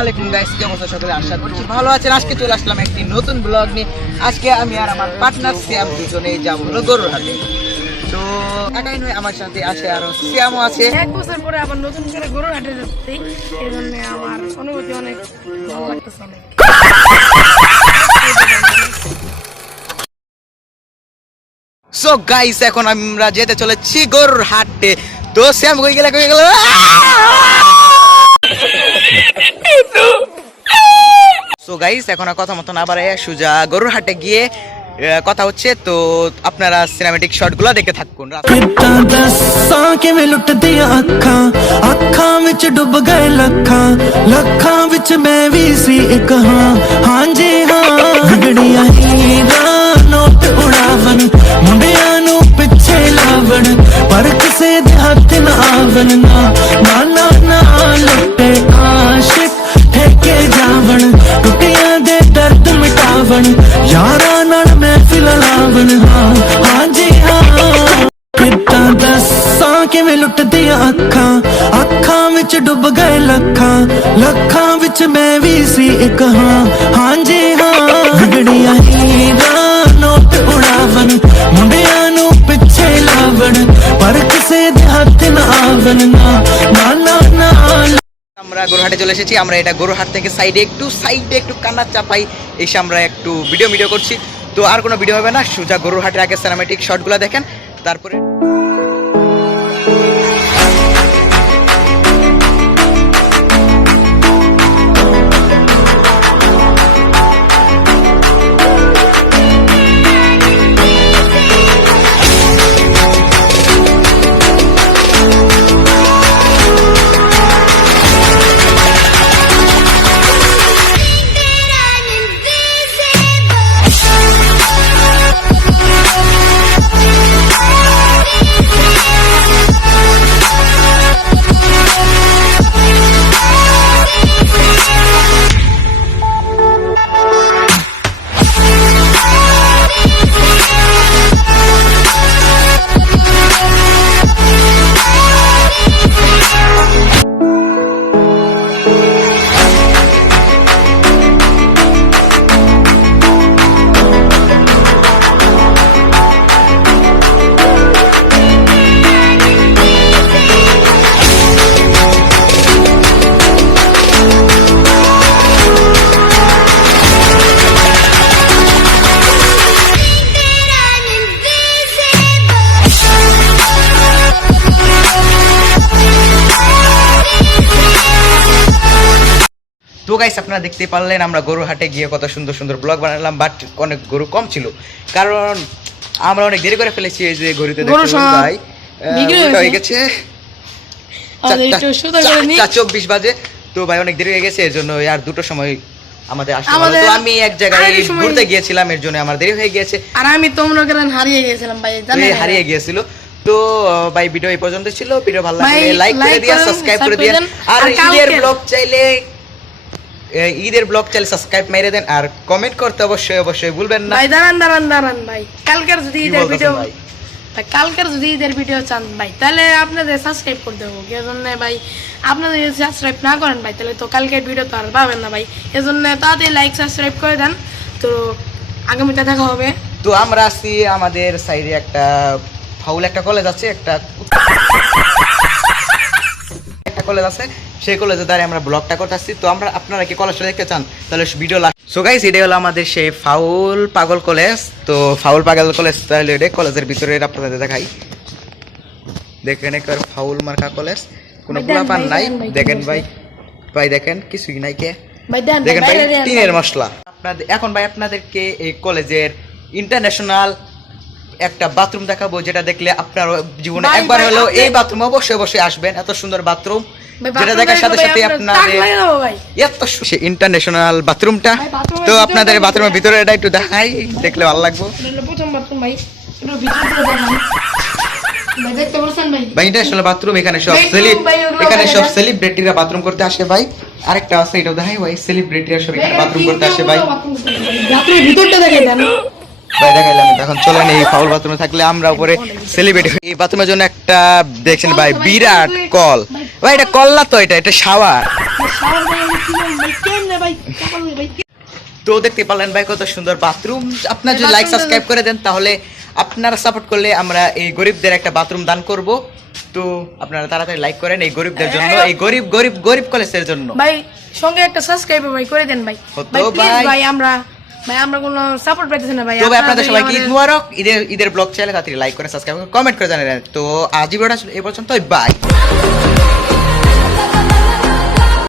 আলাইকুম গাইস কেমন সকলে? আশা করছি ভালো আছেন। আজকে চলে আসলাম একটি নতুন ব্লগ নিয়ে। আজকে আমি আর আমার পার্টনার শ্যাম দুজনে যাব হলো গরুর হাটে তো একাই নয় আমার সাথে আছে আরও শ্যামও আছে। এক বছর পরে আবার নতুন করে গরু হাটে যাচ্ছি। এই জন্য আমার অনুভূতি অনেক ভালো লাগতেছে অনেক। সো গাইস এখন আমরা যেতে চলেছি গরুর হাটে তো শ্যাম কই গেলে কই গেল? সো গাইস এখন আর কথা মতন আবার এ সুজা গরুর হাটে গিয়ে আহ, কথা হচ্ছে তো আপনারা সিনেমেটিক শটগুলো দেখে থাকুন ਕਿੱਦਾਂ ਦੱਸਾਂ ਕਿਵੇਂ ਲੁੱਟਦੀਆਂ ਅੱਖਾਂ ਅੱਖਾਂ ਵਿੱਚ ਡੁੱਬ ਗਏ ਲੱਖਾਂ ਲੱਖਾਂ ਵਿੱਚ ਮੈਂ ਵੀ ਸੀ ਇੱਕ ਹਾਂ ਹਾਂਜੀ ਹਾਂ ਵਿਗੜੀਆਂ ਹੀਰਾਂ ਵਿੱਚ ਡੁੱਬ ਗਏ ਲੱਖਾਂ ਲੱਖਾਂ ਵਿੱਚ ਮੈਂ ਵੀ ਸੀ ਇੱਕ ਹਾਂ ਹਾਂਜੀ ਹਾਂ ਵਿਗੜੀਆਂ ਹੀਰਾਂ ਨੋਟ ਉਡਾਵਣ ਮੁੰਡਿਆਂ ਨੂੰ ਪਿੱਛੇ ਲਾਵਣ ਪਰ ਕਿਸੇ ਦੇ ਹੱਥ ਨਾ ਆਵਣ ਨਾ ਨਾ না না আমরা গরুহাটে চলে এসেছি আমরা এটা গরুহাট থেকে সাইডে একটু সাইডে একটু কান্নার চাপাই এসে আমরা একটু ভিডিও ভিডিও করছি তো আর কোনো ভিডিও হবে না সোজা গরুহাটের আগে সিনেমেটিক শটগুলো দেখেন তারপরে তো গাইস আপনারা দেখতে পারলেন আমরা গরু হাটে গিয়ে কত সুন্দর সুন্দর ব্লগ বানালাম বাট অনেক গরু কম ছিল। কারণ আমরা অনেক দেরি করে ফেলেছি এই যে ঘড়িতে গরু দেখতে সব ভাই। হয়ে গেছে। চব্বিশ বাজে। তো ভাই অনেক দেরি হয়ে গেছে এর জন্য আর দুটো সময় আমাদের আসতে হলো। তো আমি এক জায়গায় ঘুরতে গিয়েছিলাম এর জন্য আমার দেরি হয়ে গিয়েছে। আর আমি তোমরা কেন হারিয়ে গেছিলাম ভাই? জানেন হারিয়ে গিয়েছিল। তো ভাই ভিডিও এই পর্যন্ত ছিল। ভিডিও ভালো লাগলে লাইক করে দিয়া সাবস্ক্রাইব করে দিয়া। আর কালকে- ব্লগ চাইলে ঈদের ব্লগ চাইলে সাবস্ক্রাইব মেরে দেন আর কমেন্ট করতে অবশ্যই অবশ্যই ভুলবেন না। ভাই দাঁড়ান দাঁড়ান দাঁড়ান ভাই। কালকের যদি ঈদের ভিডিও কালকের যদি ঈদের ভিডিও চান ভাই তাহলে আপনাদের সাবস্ক্রাইব করে দেবো। এজন্য ভাই আপনাদের যদি সাবস্ক্রাইব না করেন ভাই তাহলে তো কালকের ভিডিও তো আর পাবেন না ভাই। এজন্য তাড়াতাড়ি লাইক সাবস্ক্রাইব করে দেন। তো আগামীতে দেখা হবে। তো আমরা আছি আমাদের সাইডে একটা ফাউল একটা কলেজ আছে একটা কলেজ আছে সেই কলেজে দাঁড়িয়ে আমরা ব্লগটা করতে আসছি তো আমরা আপনারা কি কলেজটা দেখতে চান? তাহলে ভিডিও লাগ সো গাইস এটা হলো আমাদের সেই ফাউল পাগল কলেজ তো ফাউল পাগল কলেজ তাহলে এটা কলেজের ভিতরে আপনাদের দেখাই। দেখেন একবার ফাউল মার্কা কলেজ কোনো পোলাপান নাই। দেখেন ভাই ভাই দেখেন কিছুই নাই কে। দেখেন ভাই টিনের মশলা। আপনাদের এখন ভাই আপনাদেরকে এই কলেজের ইন্টারন্যাশনাল একটা বাথরুম দেখাবো যেটা দেখলে আপনার জীবনে একবার হলেও এই বাথরুম অবশ্যই অবশ্যই আসবেন এত সুন্দর বাথরুম যেটা দেখার সাথে সাথে আপনার আপনাদের। এত ইন্টারন্যাশনাল বাথরুমটা তো আপনাদের বাথরুমের ভিতরে এটা একটু দেখাই দেখলে ভালো লাগবে। প্রথম বাথরুম ভাই দেখান। ভাই ইন্টারন্যাশনাল এখানে সব সেলিব এখানে সব দেখেন। সেলিব্রিটিরা বাথরুম করতে আসে ভাই। আরেকটা আছে এটাও দেখাই ভাই সেলিব্রিটিরা সব এখানে বাথরুম করতে আসে ভাই। বাথরুমের ভিতরটা দেখে দেন ভাই দেখাইলাম। এখন চলেন এই ফাউল বাথরুমে থাকলে আমরা উপরে সেলিব্রেট এই বাথরুমের জন্য একটা দেখছেন ভাই বিরাট কল। ভাই এটা কল না তো এটা? এটা শাওয়ার ভাই কেমনে ভাই কপালে ভাই তো দেখতে পারলেন ভাই কত সুন্দর বাথরুম আপনার যদি লাইক সাবস্ক্রাইব করে দেন তাহলে আপনারা সাপোর্ট করলে আমরা এই গরিবদের একটা বাথরুম দান করব। তো আপনারা তাড়াতাড়ি লাইক করেন এই গরিবদের জন্য এই গরিব গরিব গরিব কলেজের জন্য। ভাই সঙ্গে একটা সাবস্ক্রাইব ভাই করে দেন ভাই। ভাই আমরা ভাই আমরা কোনো সাপোর্ট পাইতেছি না ভাই। তো আপনাদের আপনারা সবাইকে ঈদ মুবারক। ঈদের ঈদের ব্লগ চ্যানেল তাড়াতাড়ি লাইক করে সাবস্ক্রাইব করে কমেন্ট করে জানালেন তো আজ ভিডিওটা এই পর্যন্ত বাই